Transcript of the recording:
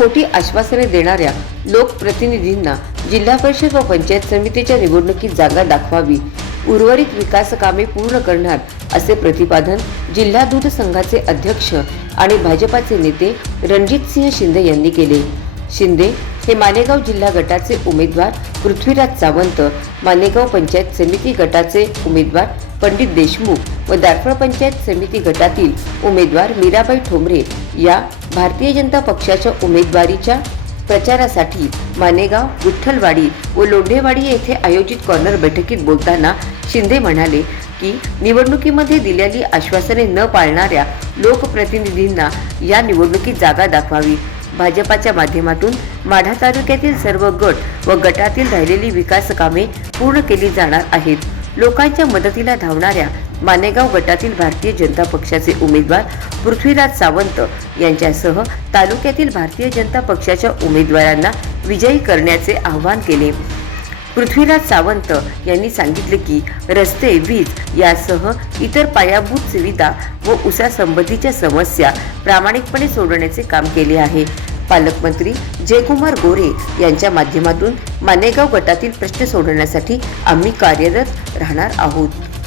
खोटी आश्वासने देणाऱ्या लोकप्रतिनिधींना जिल्हा परिषद व पंचायत समितीच्या निवडणुकीत जागा दाखवावी उर्वरित विकास कामे पूर्ण करणार असे प्रतिपादन जिल्हा दूध संघाचे अध्यक्ष आणि भाजपाचे नेते रणजितसिंह शिंदे यांनी केले. शिंदे हे मालेगाव जिल्हा गटाचे उमेदवार पृथ्वीराज सावंत मालेगाव पंचायत समिती गटाचे उमेदवार पंडित देशमुख व दारफळ पंचायत समिती गटातील उमेदवार मीराबाई ठोंबरे या भारतीय जनता पक्षाच्या उमेदवारीच्या प्रचारासाठी मानेगाव विठ्ठलवाडी व लोंढेवाडी येथे आयोजित कॉर्नर बैठकीत बोलताना शिंदे म्हणाले की निवडणुकीमध्ये दिलेली आश्वासने न पाळणाऱ्या लोकप्रतिनिधींना या निवडणुकीत जागा दाखवावी. भाजपाच्या माध्यमातून माढा तालुक्यातील सर्व गट व गटातील राहिलेली विकास कामे पूर्ण केली जाणार आहेत. लोकांच्या मदतीला धावणाऱ्या मानेगाव गटातील भारतीय जनता पक्षाचे उमेदवार पृथ्वीराज सावंत यांच्यासह तालुक्यातील भारतीय जनता पक्षाच्या उमेदवारांना विजयी करण्याचे आवाहन केले. पृथ्वीराज सावंत यांनी सांगितले की रस्ते वीज यासह इतर पायाभूत सुविधा व उसासंबंधीच्या समस्या प्रामाणिकपणे सोडवण्याचे काम केले आहे. पालकमंत्री जयकुमार गोरे यांच्या माध्यमातून मानेगाव गटातील प्रश्न सोडवण्यासाठी आम्ही कार्यरत राहणार आहोत.